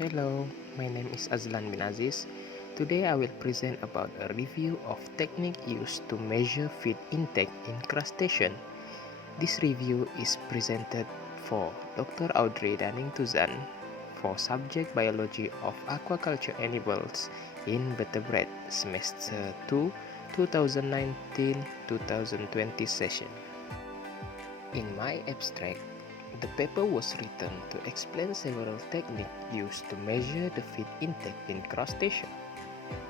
Hello, my name is Azlan bin Aziz. Today I will present about a review of technique used to measure feed intake in crustacean. This review is presented for Dr. Audrey Daning-Tuzan for subject biology of aquaculture animals in vertebrate semester 2 2019-2020 session. In my abstract, the paper was written to explain several techniques used to measure the feed intake in crustacean.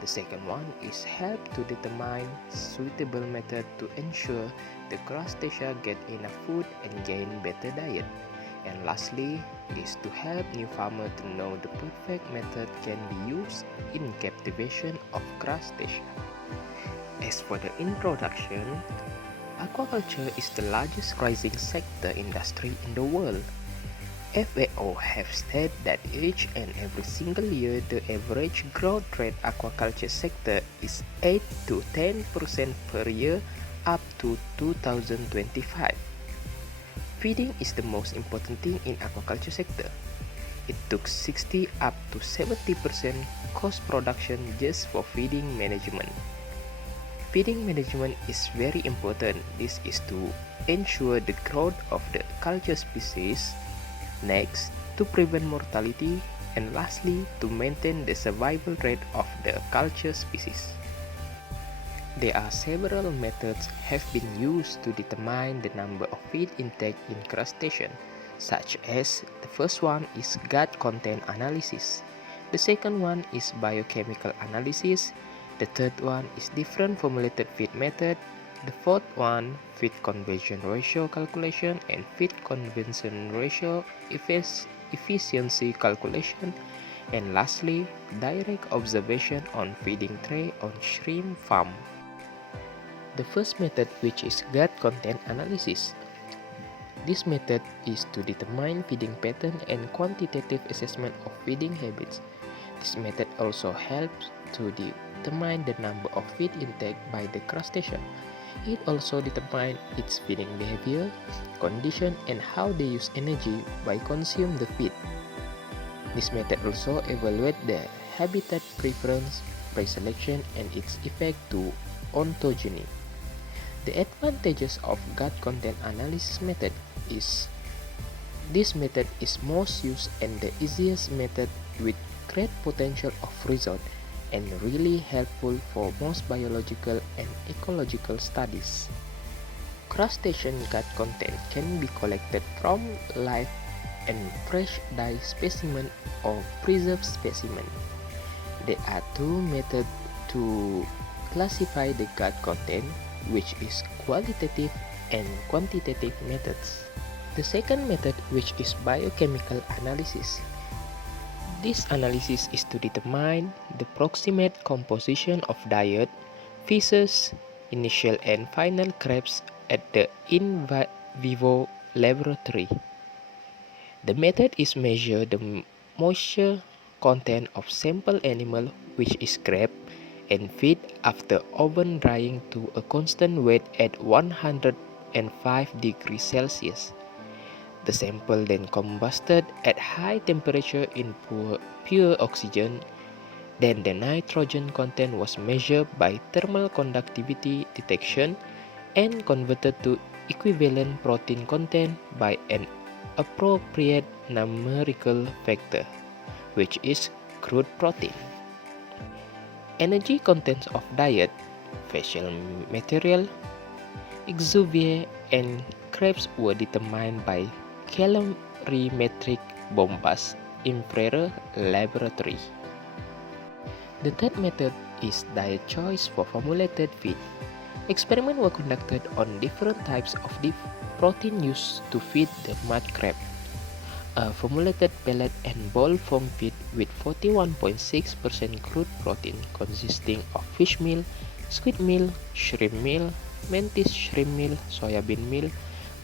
The second one is help to determine suitable method to ensure the crustacea get enough food and gain better diet. And lastly is to help new farmer to know the perfect method can be used in captivation of crustacea. As for the introduction, aquaculture is the largest rising sector industry in the world. FAO have stated that each and every single year the average growth rate aquaculture sector is 8 to 10% per year up to 2025. Feeding is the most important thing in aquaculture sector. It took 60 up to 70% cost production just for feeding management. Feeding management is very important. This is to ensure the growth of the culture species, next to prevent mortality, and lastly to maintain the survival rate of the culture species. There are several methods have been used to determine the number of feed intake in crustacean, such as the first one is gut content analysis, the second one is biochemical analysis, the third one is different formulated feed method, the fourth one feed conversion ratio calculation and feed conversion ratio efficiency calculation, and lastly direct observation on feeding tray on shrimp farm. The first method, which is gut content analysis. This method is to determine feeding pattern and quantitative assessment of feeding habits. This method also helps to determine the number of feed intake by the crustacean. It also determines its feeding behavior, condition, and how they use energy by consuming the feed. This method also evaluates the habitat preference, preselection, and its effect to ontogeny. The advantages of gut content analysis method is this method is most used and the easiest method with great potential of result and really helpful for most biological and ecological studies. Crustacean gut content can be collected from live and fresh dye specimen or preserved specimen. There are two methods to classify the gut content, which is qualitative and quantitative methods. The second method, which is biochemical analysis. This analysis is to determine the proximate composition of diet, feces, initial and final crabs at the in vivo laboratory. The method is measure the moisture content of sample animal, which is crab, and feed after oven drying to a constant weight at 105 degrees Celsius. The sample then combusted at high temperature in pure oxygen. Then the nitrogen content was measured by thermal conductivity detection and converted to equivalent protein content by an appropriate numerical factor, which is crude protein. Energy contents of diet, facial material, exuvia, and crabs were determined by calorimetric bombas infrared laboratory. The third method is diet choice for formulated feed. Experiments were conducted on different types of protein used to feed the mud crab. A formulated pellet and ball form feed with 41.6% crude protein consisting of fish meal, squid meal, shrimp meal, mantis shrimp meal, soybean meal,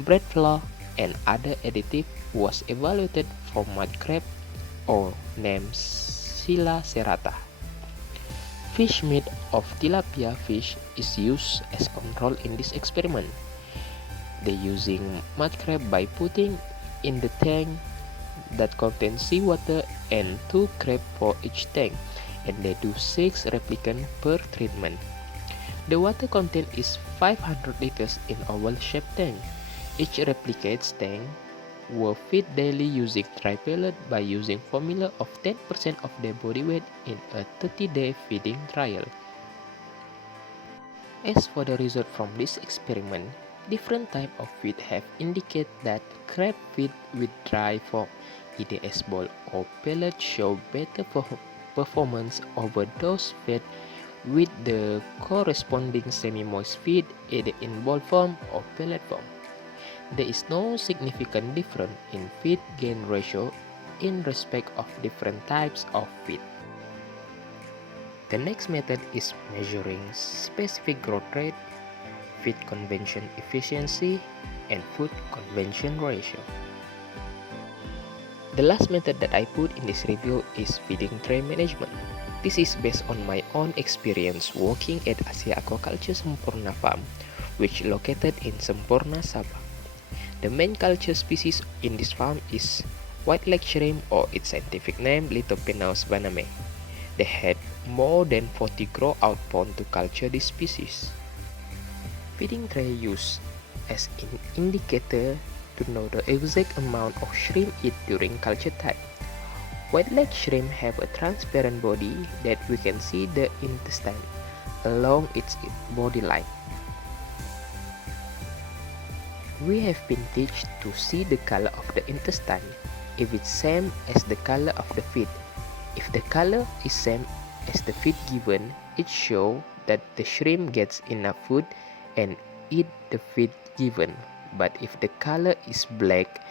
bread flour, and other additive was evaluated for mud crab or named Scylla serrata. Fish meat of tilapia fish is used as control in this experiment. They using mud crab by putting in the tank that contain seawater and 2 crab for each tank, and they do 6 replicant per treatment. The water content is 500 liters in oval-shaped tank. Each replicates tank will feed daily using dry pellet by using formula of 10% of their body weight in a 30-day feeding trial. As for the result from this experiment, different type of feed have indicated that crab feed with dry form, either as ball or pellet, show better performance over those fed with the corresponding semi-moist feed either in ball form or pellet form. There is no significant difference in feed gain ratio in respect of different types of feed. The next method is measuring specific growth rate, feed convention efficiency, and food convention ratio. The last method that I put in this review is feeding tray management. This is based on my own experience working at Asia Aquaculture Sempurna Farm, which located in Sempurna, Sabah. The main culture species in this farm is white leg shrimp, or its scientific name Lithopenaus baname. They had more than 40 grow-out ponds to culture this species. Feeding tray used as an indicator to know the exact amount of shrimp eat during culture time. White leg shrimp have a transparent body that we can see the intestine along its body line. We have been taught to see the color of the intestine if it's same as the color of the feed. If the color is same as the feed given, it shows that the shrimp gets enough food and eat the feed given. But if the color is black,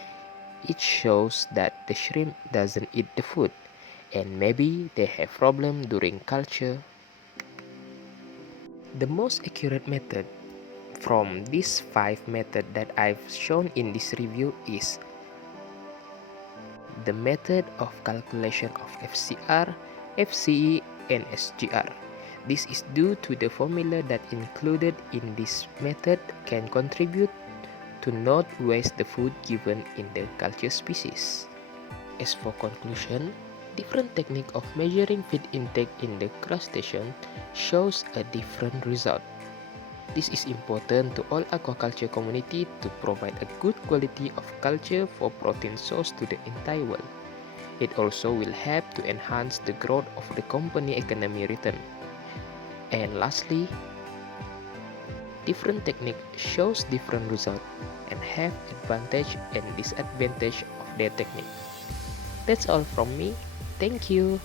it shows that the shrimp doesn't eat the food, and maybe they have problem during culture. The most accurate method from these 5 methods that I've shown in this review is the method of calculation of FCR, FCE, and SGR. This is due to the formula that included in this method can contribute to not waste the food given in the culture species. As for conclusion, different technique of measuring feed intake in the crustacean shows a different result. This is important to all aquaculture community to provide a good quality of culture for protein source to the entire world. It also will help to enhance the growth of the company economy return. And lastly, different technique shows different result and have advantage and disadvantage of their technique. That's all from me. Thank you.